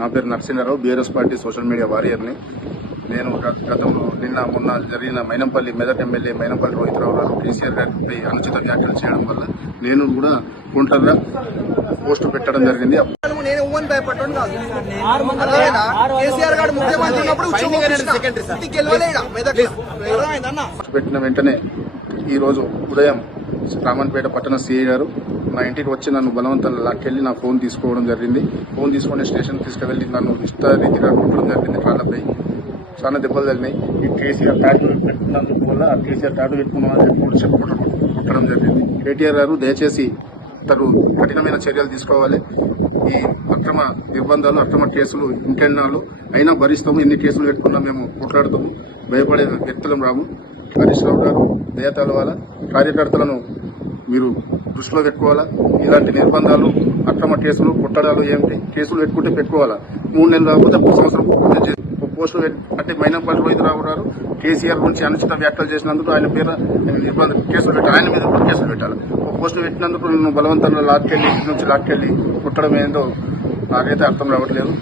నా పేరు Narasimharao, BRS party social media వారియర్ని. నేను గతంలో మొన్న జరిగిన మైనంపల్లి మెదక్ ఎమ్మెల్యే మైనంపల్లి రోహితరావు గారు కేసీఆర్ గారిపై అనుచిత వ్యాఖ్యలు చేయడం వల్ల నేను కూడా కౌంటర్గా పోస్టు పెట్టడం జరిగింది. పెట్టిన వెంటనే ఈ రోజు ఉదయం రామన్పేట పట్టణ సిఐ గారు నా ఇంటికి వచ్చి నన్ను బలవంతంగా లాక్కెళ్లి నా ఫోన్ తీసుకోవడం జరిగింది. ఫోన్ తీసుకుని స్టేషన్ తీసుకువెళ్లి నన్ను ఇష్టారీతిగా కొట్టడం జరిగింది. కాళ్ళపై చాలా దెబ్బలు తగిలినాయి. ఈ కేసీఆర్ టాటూ పెట్టుకున్నందుకు వల్ల ఆ కేసీఆర్ టాటూ పెట్టుకున్నామని కొట్టడం జరిగింది. కేటీఆర్ గారు దయచేసి తను కఠినమైన చర్యలు తీసుకోవాలి. ఈ అక్రమ నిర్బంధాలు, అక్రమ కేసులు ఇంకెన్నాళ్ళు అయినా భరిస్తాము. ఎన్ని కేసులు పెట్టుకున్నా మేము కొట్లాడతాము. భయపడే వ్యక్తులం రాము. హరీష్ రావు గారు దయ తలవాల, కార్యకర్తలను మీరు దృష్టిలో పెట్టుకోవాలా. ఇలాంటి నిర్బంధాలు, అక్రమ కేసులు, కొట్టడాలు ఏమిటి, కేసులు పెట్టుకుంటే పెట్టుకోవాలా. 3 నెలలు రాకపోతే 3 సంవత్సరం పోస్టులు అంటే మైనంపల్లి రోహితరావు గారు కేసీఆర్ గురించి అనుచిత వ్యాఖ్యలు చేసినందుకు ఆయన పేరు కేసులు పెట్టాలి. ఆయన మీద కూడా కేసులు పెట్టాలి. పోస్టులు పెట్టినందుకు నన్ను బలవంతంగా లాక్కెళ్లి నుంచి లాక్కెళ్లి కుట్టడం ఏందో నాకైతే అర్థం రావట్లేదు.